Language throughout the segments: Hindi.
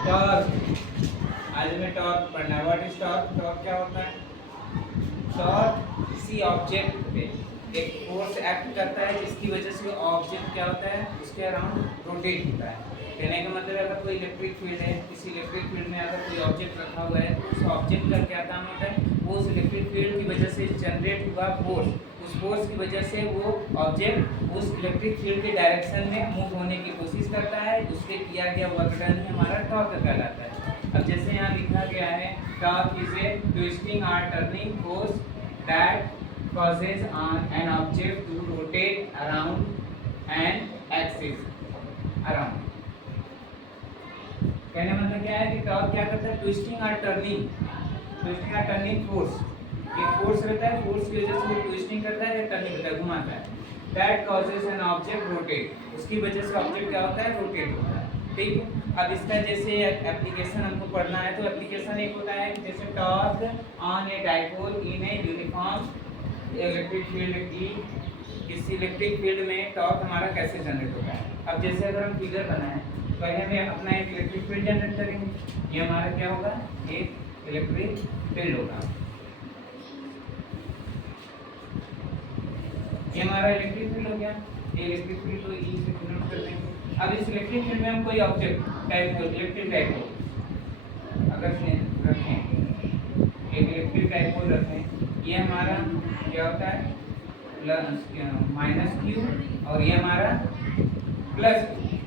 टॉर्क, आज में टॉर्क पढ़ना है। What is torque? टॉर्क क्या होता है? टॉर्क किसी ऑब्जेक्ट पे एक फोर्स एक्ट करता है जिसकी वजह से ऑब्जेक्ट क्या होता है, उसके अराउंड रोटेट होता है। कहने का मतलब अगर कोई इलेक्ट्रिक फील्ड है, किसी इलेक्ट्रिक फील्ड में अगर कोई ऑब्जेक्ट रखा हुआ है तो उस ऑब्जेक्ट का क्या काम होता है, वो उस इलेक्ट्रिक फील्ड की वजह से जनरेट हुआ फोर्स, उस फोर्स की वजह से वो ऑब्जेक्ट उस इलेक्ट्रिक फील्ड के डायरेक्शन में मूव होने की कोशिश करता है, उससे किया गया वर्क डन ही हमारा टॉर्क कहलाता है। अब जैसे यहाँ लिखा गया है टॉर्क इज ए ट्विस्टिंग और turning force that causes an object to rotate around an axis around। कहने मतलब क्या है कि टॉर्क क्या करता है, ट्विस्टिंग और टर्निंग फोर्स, एक फोर्स रहता है, फोर्स की वजह से वो ट्विस्टिंग करता है या टर्निंग करता है, घुमाता है। That causes an object rotate, उसकी वजह से ऑब्जेक्ट क्या होता है, रोटेट होता है। ठीक है, अब इसका जैसे एप्लीकेशन हमको पढ़ना है तो एप्लीकेशन एक होता है कि जैसे torque on a dipole in a uniform electric field की, किसी इलेक्ट्रिक फील्ड में टॉर्क हमारा कैसे जनरेट होता है। अब जैसे अगर हम फिगर बनाएं तो हमें अपना एक इलेक्ट्रिक फील्ड जनरेट करेंगे, ये हमारा क्या होगा, एक इलेक्ट्रिक फील्ड होगा, ये हमारा इलेक्ट्रिक फील्ड हो गया। ये इलेक्ट्रिक फील्ड को ई से डिनोट कर देंगे। अब इस इलेक्ट्रिक फील्ड में हम कोई ऑब्जेक्ट टाइप इलेक्ट्रिक डाइपोल अगर रखें, एक इलेक्ट्रिक डाइपोल रखें, ये हमारा क्या होता है माइनस क्यू और ये हमारा प्लस क्यू।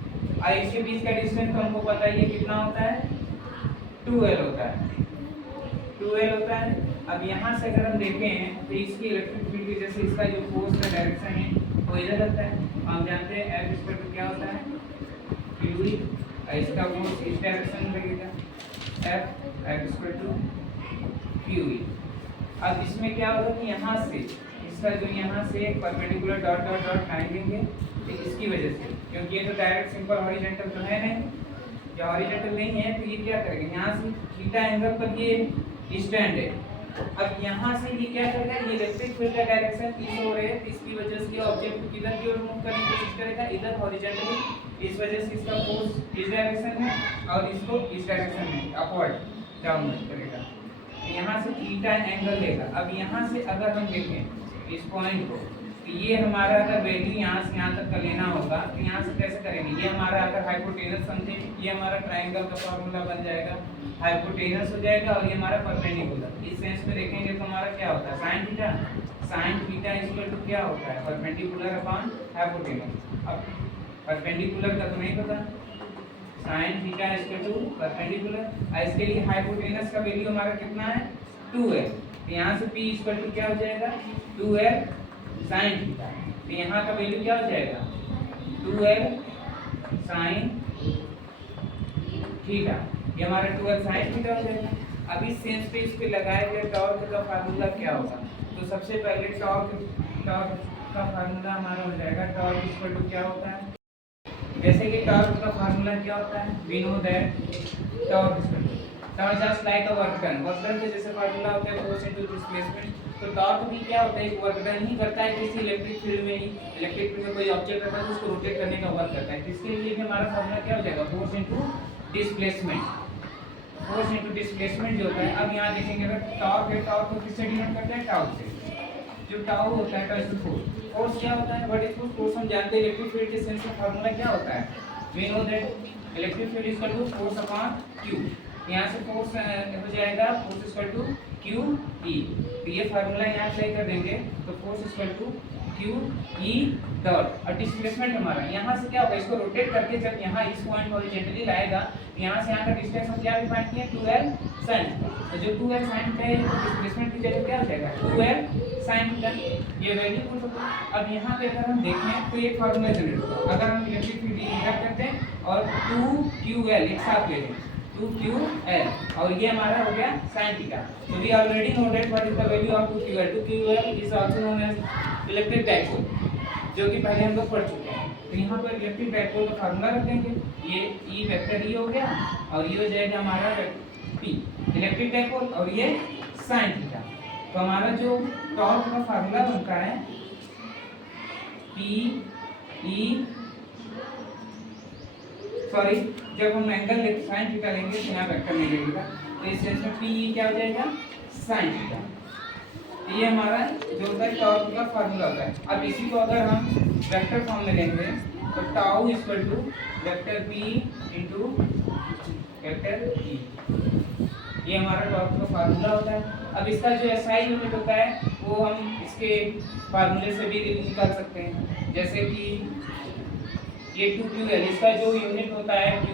और इसके बीच का डिस्टेंस तो हमको पता ही है कितना होता है, 2L होता है, 2L होता है। अब यहाँ से अगर हम देखें तो इसकी इलेक्ट्रिक फील्ड की जैसे इसका जो फोर्स का डायरेक्शन है वो इधर रहता है। हम जानते हैं F इक्वल टू क्या होता है, क्यू ई, इसका फोर्स इस डायरेक्शन में लगेगा, F equal to Q E. अब इसमें क्या होगा कि यहाँ से इसका जो यहाँ से एक perpendicular dot dot dot line देंगे तो इसकी वजह से, क्योंकि ये तो डायरेक्ट सिंपल हॉरिजॉन्टल तो है नहीं, जो हॉरिजॉन्टल नहीं है तो ये क्या करेंगे, यहाँ से थीटा एंगल पर ये स्टैंड है। अब यहाँ से ये क्या करेगा, ये इलेक्ट्रिक फील्ड का डायरेक्शन इस हो रहे है तो इसकी वजह से ऑब्जेक्ट को किधर की ओर मूव करने की कोशिश करेगा, इधर हॉरिजॉन्टली, इस वजह से इसका फोर्स इस डायरेक्शन में और इसको इस डायरेक्शन में अपवर्ड डाउनवर्ड करेगा, यहाँ से थीटा एंगल लेगा। अब यहाँ से अगर हम देखें इस पॉइंट को तो ये हमारा अगर वैल्यू यहाँ से यहाँ तक का लेना होगा तो यहाँ से कैसे करेंगे, ये हमारा अगर हाइपोटेनस समझे, ये हमारा ट्रायंगल का फॉर्मूला बन जाएगा, हाइपोटेनस हो जाएगा और ये हमारा परपेंडिकुलर। इस सेंस में देखेंगे तो हमारा क्या होता है, साइन थीटा इक्वल टू क्या होता है, परपेंडिकुलर अपॉन हाइपोटेनस। अब परपेंडिकुलर का तो नहीं पता, sine theta equal to perpendicular, इसके लिए हाइपोटेनस का वैल्यू हमारा कितना है, 2L। तो यहाँ से P इक्वल टू क्या हो जाएगा, 2L साइन थीटा। तो यहाँ का वैल्यू क्या हो जाएगा, 2L साइन थीटा, ये हमारा 2L साइन थीटा हो जाएगा। अब इस सेंस पे इस पे लगाए गए टॉर्क का फार्मूला क्या होगा, तो सबसे पहले टॉर्क का फार्मूला हमारा हो जाएगा, टॉर्क इक्वल टू क्या होता है, जैसे कि टॉर्क का फार्मूला क्या होता है, we know that torque just like a work done, work done के जैसे फार्मूला होता है फोर्स इनटू डिस्प्लेसमेंट। तो टॉर्क भी क्या होता है, एक वर्क डन ही करता है किसी इलेक्ट्रिक फील्ड में ही, इलेक्ट्रिक फील्ड में कोई ऑब्जेक्ट रहता है तो उसको रोटेट करने का वर्क करता है। इसके लिए भी हमारा फार्मूला क्या हो जाएगा, force into displacement, force into displacement जो होता है। अब यहाँ देखेंगे अगर टॉर्क है, टॉर्क को किससे डिनोट करते हैं, टाउ से, जो टाउ होता है टाउ फोर्स। फोर्स क्या होता है, व्हाट इज फोर्स, हम जानते हैं इलेक्ट्रिक फील्ड के सेंस में फार्मूला क्या होता है, we know that electric field equal to force upon Q. यहाँ से फोर्स हो जाएगा force equal to Q E, तो ये फार्मूला यहाँ अप्लाई कर देंगे तो force equal to Q E dot, और डिस्प्लेसमेंट हमारा यहाँ से क्या होगा, इसको रोटेट करके जब यहाँ इस पॉइंट हॉरिजॉन्टली लाएगा यहाँ से यहाँ का डिस्टेंस हम क्या डिफाइन किए, 2L sin, तो जो 2L sin है तो डिस्प्लेसमेंट की जगह क्या हो जाएगा, 2L sin थीटा, ये वैल्यू पुट होगा। अब यहाँ पे अगर हम देखें तो ये फार्मूला जनरेट होगा, अगर हम इलेक्ट्रिक फील्ड इंटरप्ट करते हैं और 2QL एक साथ ले लें, 2QL और ये हमारा हो गया sin थीटा। तो we already know that what is the value of 2QL, 2QL is also known as electric dipole, जो कि पहले हम लोग पढ़ चुके हैं। तो यहाँ पर इलेक्ट्रिक डाइपोल का फार्मूला रख देंगे, ये ई वेक्टर ई हो गया और ये हो जाएगा हमारा P इलेक्ट्रिक डाइपोल और ये sin थीटा। तो हमारा जो टॉर्क का फार्मूला बनता है P E सॉरी, जब हम एंगल साइन थीटा लेंगे तो यहाँ वेक्टर नहीं लगेगा, तो इस सेंस में पी क्या हो जाएगा, साइन थीटा। ये हमारा जो होता है टॉर्क का फार्मूला होता है। अब इसी को अगर हम वेक्टर फॉर्म में लेंगे तो tau equal to vector P into vector E, ये हमारा टॉर्क का फार्मूला होता है। अब इसका जो एसआई यूनिट होता है वो हम इसके फार्मूले से भी निकाल सकते हैं, जैसे कि ये 2QL, इसका जो यूनिट होता है Q,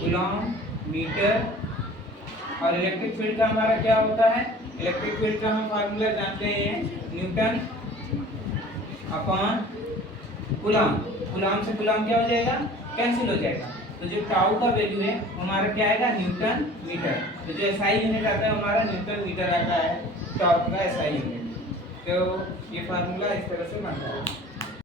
कूलॉम मीटर, और इलेक्ट्रिक फील्ड का हमारा क्या होता है, इलेक्ट्रिक फील्ड का हम फार्मूला जानते हैं न्यूटन अपॉन कूलॉम। कूलॉम से कूलॉम क्या हो जाएगा, कैंसिल हो जाएगा, तो जो टाउ का वैल्यू है हमारा क्या आएगा, न्यूटन मीटर। तो जो एसआई यूनिट आता है हमारा न्यूटन मीटर आता है टॉर्क का एसआई यूनिट। तो ये फार्मूला इस तरह से बनता है।